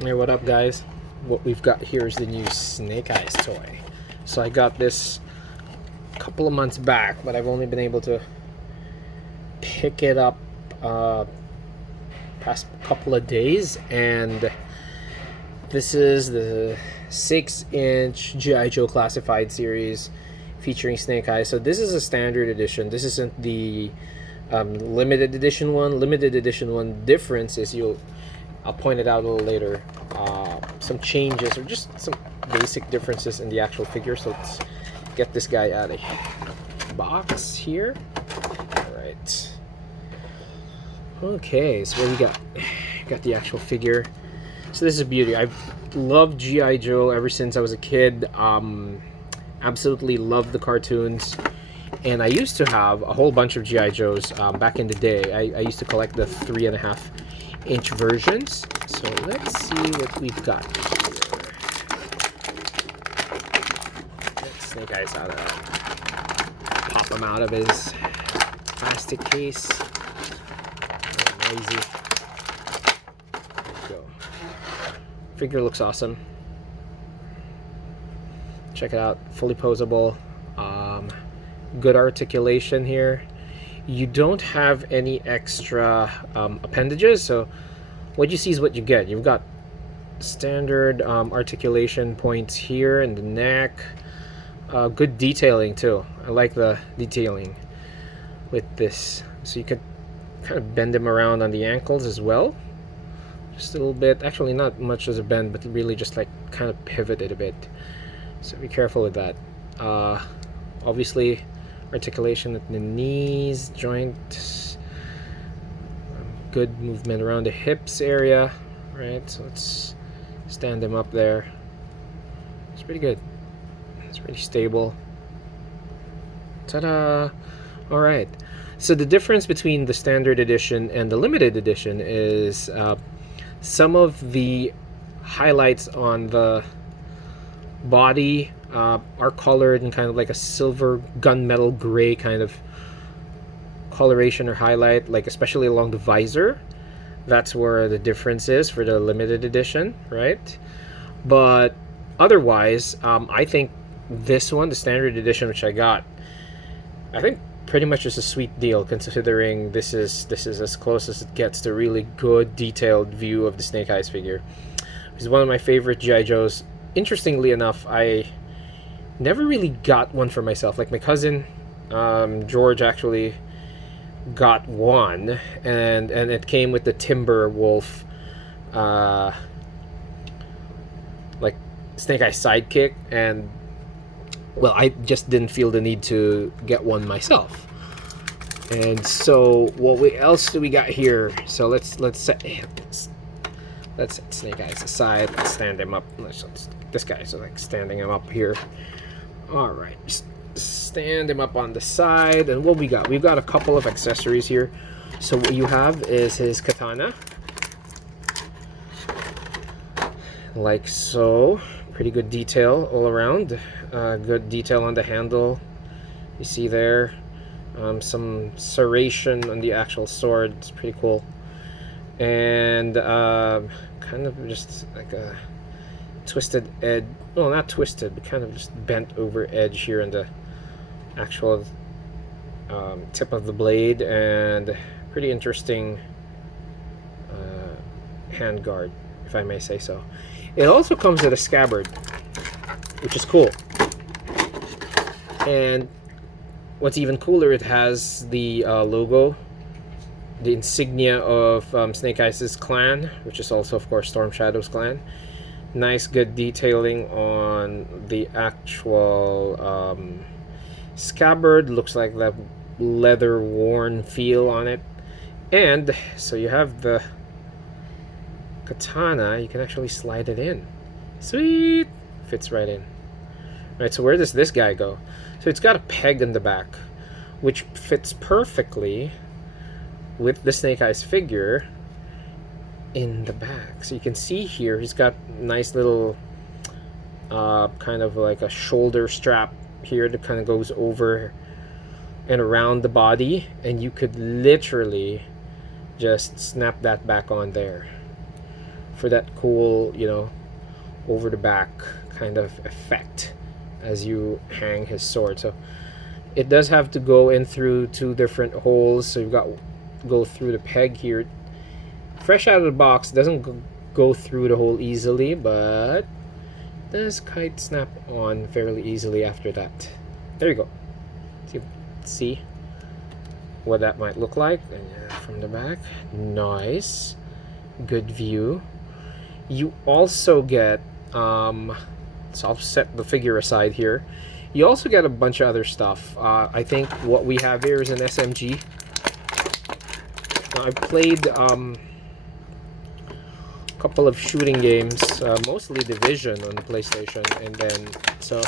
Hey, what up, guys? What we've got here is the new Snake Eyes toy. So I got this a couple of months back, but I've only been able to pick it up past couple of days, and this is the 6-inch G.I. Joe Classified series featuring Snake Eyes. So this is a standard edition. This isn't the limited edition one. Limited edition one difference is I'll point it out a little later. Some changes or just some basic differences in the actual figure. So let's get this guy out of box here. All right. Okay, so what we got? Got the actual figure. So this is a beauty. I've loved G.I. Joe ever since I was a kid. Absolutely loved the cartoons. And I used to have a whole bunch of G.I. Joes back in the day. I used to collect the 3.5-inch versions. So let's see what we've got here. Get Snake Eyes out of pop him out of his plastic case. Noisy. There we go. Figure looks awesome. Check it out, fully posable. Good articulation here. You don't have any extra appendages, so what you see is what you get. You've got standard articulation points here in the neck. Good detailing too. I like the detailing with this. So you could kind of bend them around on the ankles as well. Just a little bit. Actually, not much as a bend, but really just like kind of pivot it a bit. So be careful with that. Obviously, articulation at the knees, joint. Good movement around the hips area. Right, so let's stand them up there. It's pretty good. It's pretty stable. Ta-da! All right. So the difference between the standard edition and the limited edition is some of the highlights on the body are colored in kind of like a silver gunmetal gray kind of coloration or highlight, like especially along the visor. That's where the difference is for the limited edition, right? But otherwise, I think this one, the standard edition, which I got, I think pretty much is a sweet deal, considering this is as close as it gets to really good detailed view of the Snake Eyes figure. He's one of my favorite G.I. Joes. Interestingly enough, I never really got one for myself. Like my cousin George actually got one, and it came with the Timber Wolf like Snake Eye sidekick, and well, I just didn't feel the need to get one myself. And so what else do we got here? So let's set Snake Eyes aside. Let's stand him up. This guy's like standing him up here. All right, just stand him up on the side. And what we got? We've got a couple of accessories here. So what you have is his katana, like so. Pretty good detail all around. Good detail on the handle. You see there. Some serration on the actual sword. It's pretty cool. And kind of just like a twisted edge. Well, not twisted, but kind of just bent over edge here in the actual tip of the blade, and pretty interesting hand guard, if I may say so. It also comes with a scabbard, which is cool. And what's even cooler, it has the logo, the insignia of Snake Eyes' clan, which is also, of course, Storm Shadow's clan. Nice, good detailing on the actual scabbard. Looks like that leather worn feel on it. And so you have the katana. You can actually slide it in. Sweet! Fits right in. Right, so where does this guy go? So it's got a peg in the back, which fits perfectly with the Snake Eyes figure in the back. So you can see here he's got nice little kind of like a shoulder strap here that kind of goes over and around the body, and you could literally just snap that back on there. for that cool, you know, over the back kind of effect as you hang his sword. So it does have to go in through two different holes, so you've got to go through the peg here. Fresh out of the box, doesn't go through the hole easily, but does kite snap on fairly easily after that. There you go. So you see what that might look like from the back. Nice, good view. You also get so I'll set the figure aside here. You also get a bunch of other stuff. I think what we have here is an SMG. Now, I played a couple of shooting games, mostly Division on the PlayStation, and then so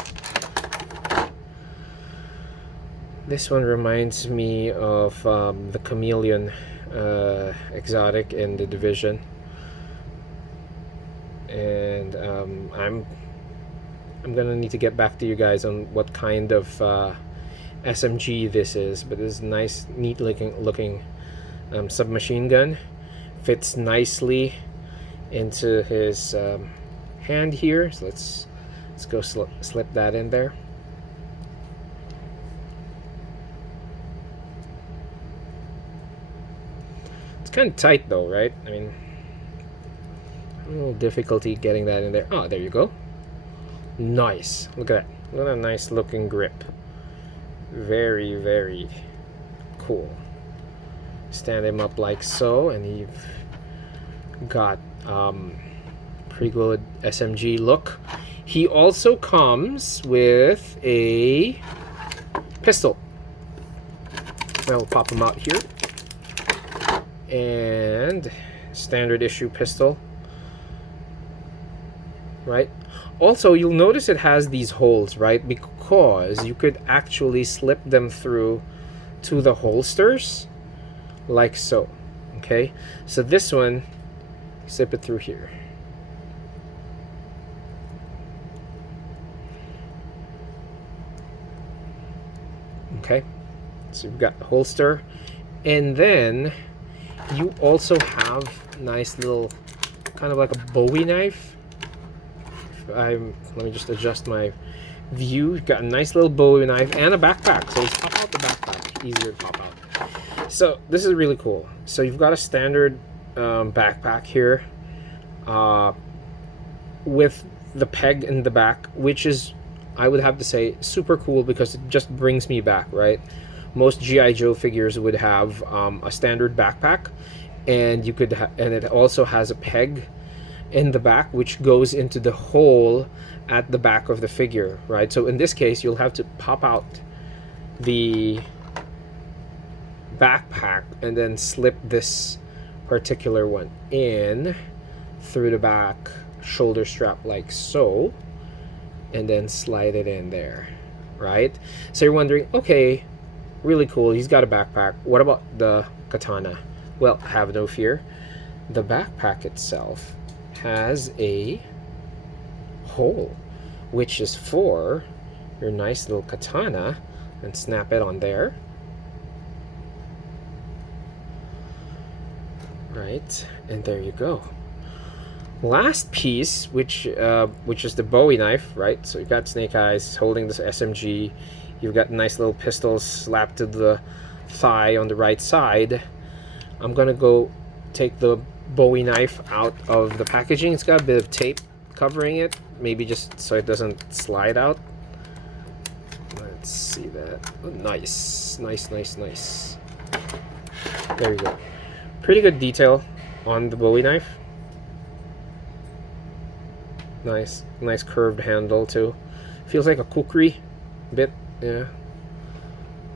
this one reminds me of the Chameleon exotic in the Division, and I'm gonna need to get back to you guys on what kind of SMG this is, but this is nice, neat looking submachine gun. Fits nicely into his hand here, so let's go slip that in there. It's kind of tight though, right? I mean, a little difficulty getting that in there. Oh, there you go. Nice. Look at that. What a nice looking grip. Very, very cool. Stand him up like so, and you've got pretty good SMG look. He also comes with a pistol. I'll pop him out here. And standard issue pistol, right? Also, you'll notice it has these holes, right? Because you could actually slip them through to the holsters like so. Okay, so this one, slip it through here. Okay, so you've got the holster, and then you also have nice little, kind of like a Bowie knife. Let me just adjust my view. You've got a nice little Bowie knife and a backpack, so let's pop out the backpack. Easier to pop out. So this is really cool. So you've got a standard backpack here with the peg in the back, which is, I would have to say, super cool because it just brings me back, right? Most G.I. Joe figures would have a standard backpack, and you could and it also has a peg in the back which goes into the hole at the back of the figure, right? So in this case, you'll have to pop out the backpack and then slip this particular one in through the back shoulder strap like so, and then slide it in there, right? So you're wondering, okay, really cool, he's got a backpack. What about the katana? Well, have no fear. The backpack itself has a hole, which is for your nice little katana, and snap it on there. Right, and there you go. Last piece, which is the Bowie knife, right? So you've got Snake Eyes holding this SMG. You've got nice little pistols slapped to the thigh on the right side. I'm gonna go take the Bowie knife out of the packaging. It's got a bit of tape covering it, maybe just so it doesn't slide out. Let's see that. Oh, nice, nice, nice, nice. There you go. Pretty good detail on the Bowie knife. Nice, nice curved handle too. Feels like a kukri bit, yeah.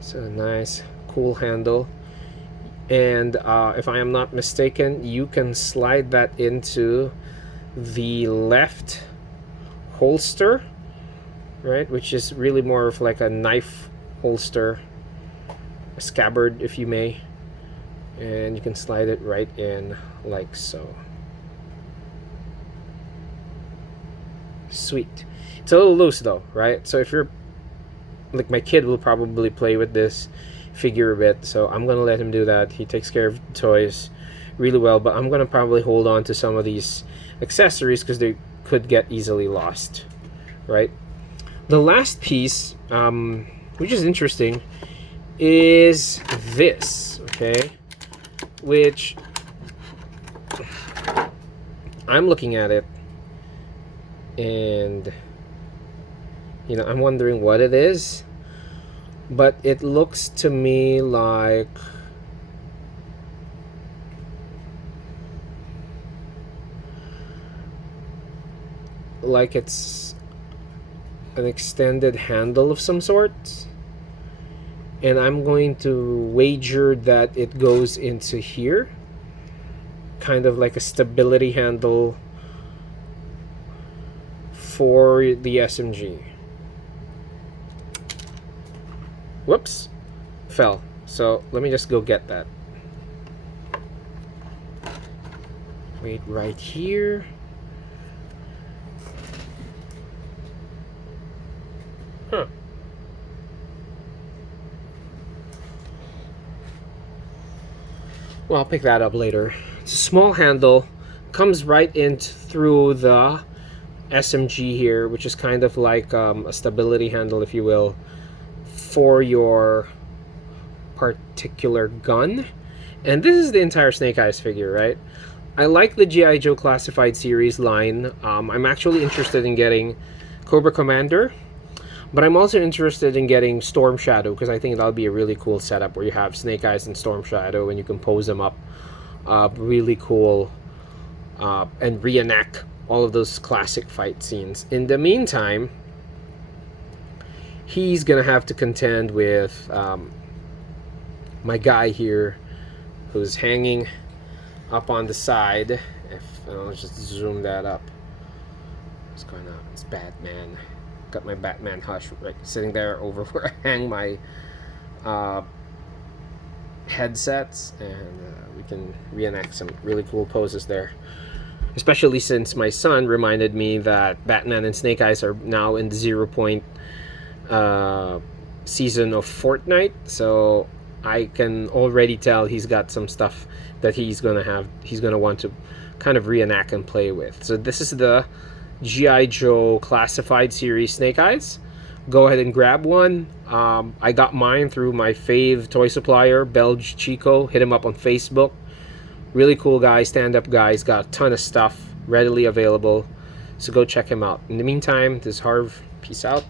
So nice, cool handle. And if I am not mistaken, you can slide that into the left holster, right? Which is really more of like a knife holster, a scabbard, if you may. And you can slide it right in like so. Sweet. It's a little loose though, right? So if you're like, my kid will probably play with this figure a bit, so I'm gonna let him do that. He takes care of toys really well, but I'm gonna probably hold on to some of these accessories because they could get easily lost, right? The last piece, which is interesting, is this, okay? Which I'm looking at it and I'm wondering what it is, but it looks to me like it's an extended handle of some sort, and I'm going to wager that it goes into here, kind of like a stability handle for the SMG. Whoops, fell. So let me just go get that. Wait, right here. Huh. Well, I'll pick that up later. It's a small handle, comes right in through the SMG here, which is kind of like a stability handle, if you will, for your particular gun. And this is the entire Snake Eyes figure, right? I like the G.I. Joe Classified Series line. I'm actually interested in getting Cobra Commander, but I'm also interested in getting Storm Shadow because I think that'll be a really cool setup where you have Snake Eyes and Storm Shadow and you can pose them up really cool and reenact all of those classic fight scenes. In the meantime, he's gonna have to contend with my guy here who's hanging up on the side. Let's just zoom that up. What's going on? It's Batman. Got my Batman hush right sitting there over where I hang my headsets, and we can reenact some really cool poses there. Especially since my son reminded me that Batman and Snake Eyes are now in the 0 point season of Fortnite, so I can already tell he's got some stuff that he's gonna want to kind of reenact and play with. So this is the G.I. Joe Classified Series Snake Eyes. Go ahead and grab one. I got mine through my fave toy supplier, Belge Chico. Hit him up on Facebook. Really cool guy, stand-up guy. He's got a ton of stuff readily available, so go check him out. In the meantime, this is Harv. Peace out.